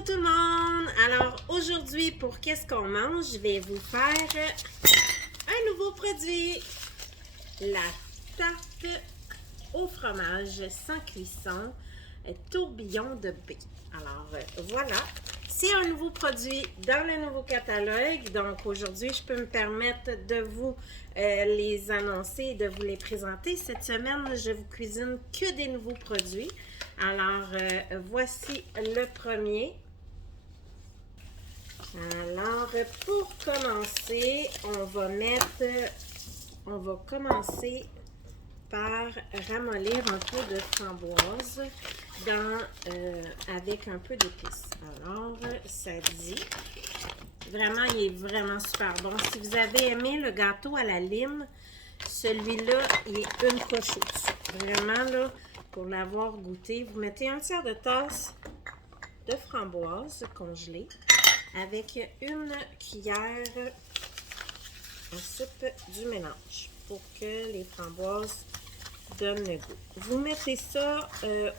Allô tout le monde! Alors aujourd'hui, pour qu'est-ce qu'on mange, je vais vous faire un nouveau produit. La tarte au fromage sans cuisson, tourbillon de baie. Alors voilà, c'est un nouveau produit dans le nouveau catalogue. Donc aujourd'hui, je peux me permettre de vous les annoncer et de vous les présenter. Cette semaine, je vous cuisine que des nouveaux produits. Alors, voici le premier. Alors, pour commencer, on va commencer par ramollir un peu de framboise avec un peu d'épices. Alors, ça dit, vraiment, il est vraiment super bon. Si vous avez aimé le gâteau à la lime, celui-là, il est une coche au-dessus. Vraiment, là, pour l'avoir goûté, vous mettez un tiers de tasse de framboise congelée avec une cuillère en soupe du mélange pour que les framboises donnent le goût. Vous mettez ça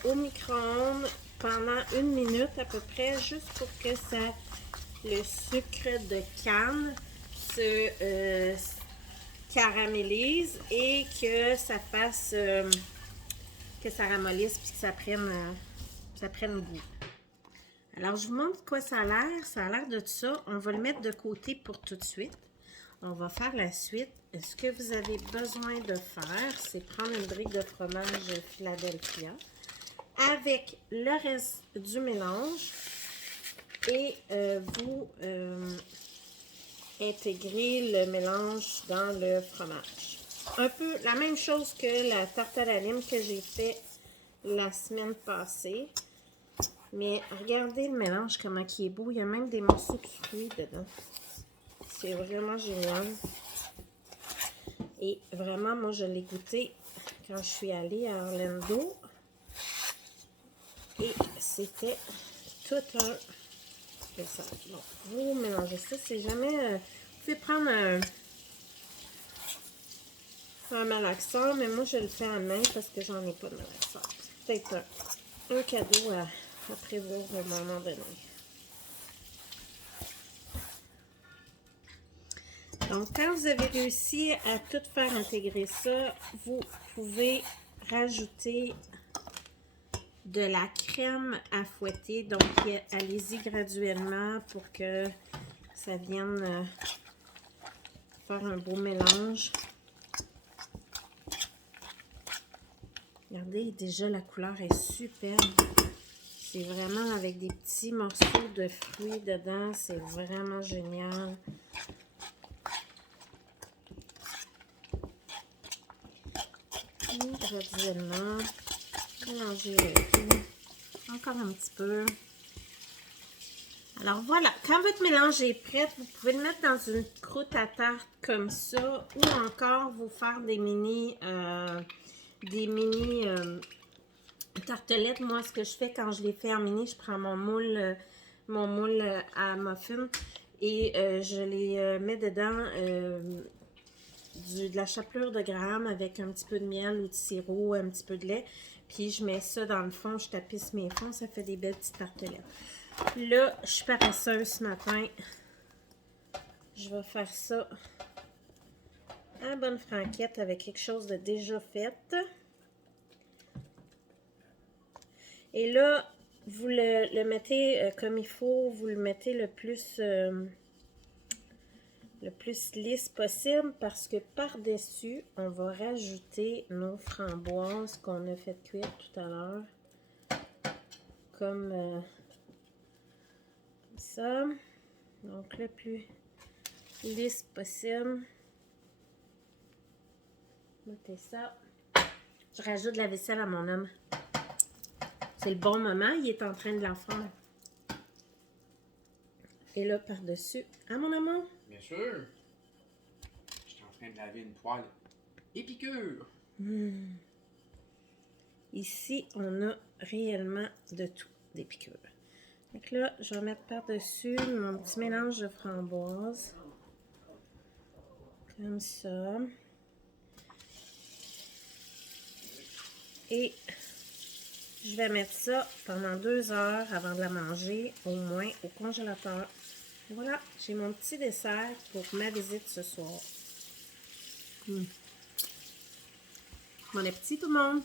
au micro-ondes pendant 1 minute à peu près, juste pour que le sucre de canne se caramélise et que ça fasse que ça ramollisse puis que ça prenne goût. Alors, je vous montre quoi ça a l'air. Ça a l'air de ça. On va le mettre de côté pour tout de suite. On va faire la suite. Ce que vous avez besoin de faire, c'est prendre une brique de fromage Philadelphia avec le reste du mélange et vous intégrez le mélange dans le fromage. Un peu la même chose que la tarte à la lime que j'ai fait la semaine passée. Mais regardez le mélange, comment il est beau. Il y a même des morceaux de fruits dedans. C'est vraiment génial. Et vraiment, moi, je l'ai goûté quand je suis allée à Orlando. Et c'était tout un dessert. Bon, vous mélangez ça. C'est jamais... vous pouvez prendre un malaxeur, mais moi, je le fais à main parce que j'en ai pas de malaxeur. C'est peut-être un cadeau à prévoir au moment donné. Donc, quand vous avez réussi à tout faire intégrer ça, vous pouvez rajouter de la crème à fouetter. Donc, allez-y graduellement pour que ça vienne faire un beau mélange. Regardez, déjà la couleur est superbe. C'est vraiment avec des petits morceaux de fruits dedans. C'est vraiment génial. Graduellement, mélanger le tout. Encore un petit peu. Alors voilà, quand votre mélange est prêt, vous pouvez le mettre dans une croûte à tarte comme ça ou encore vous faire des mini tartelettes. Moi, ce que je fais quand je les fais en mini, je prends mon moule à muffin et je les mets dedans de la chapelure de grammes avec un petit peu de miel ou de sirop, un petit peu de lait. Puis je mets ça dans le fond, je tapisse mes fonds, ça fait des belles petites tartelettes. Là, je suis paresseuse ce matin. Je vais faire ça à bonne franquette avec quelque chose de déjà fait. Et là, vous le mettez comme il faut, vous le mettez le plus lisse possible parce que par-dessus, on va rajouter nos framboises qu'on a fait cuire tout à l'heure. Comme ça. Donc, le plus lisse possible. Mettez ça. Je rajoute de la vaisselle à mon homme. C'est le bon moment, il est en train de la faire. Et là, par-dessus, à mon amour. Bien sûr. Je suis en train de laver une poêle épicure. Ici, on a réellement de tout, des piqûres. Donc là, je vais mettre par-dessus mon petit mélange de framboise. Comme ça. Et Je vais mettre ça pendant 2 heures avant de la manger, au moins au congélateur. Voilà, j'ai mon petit dessert pour ma visite ce soir. Bon appétit tout le monde!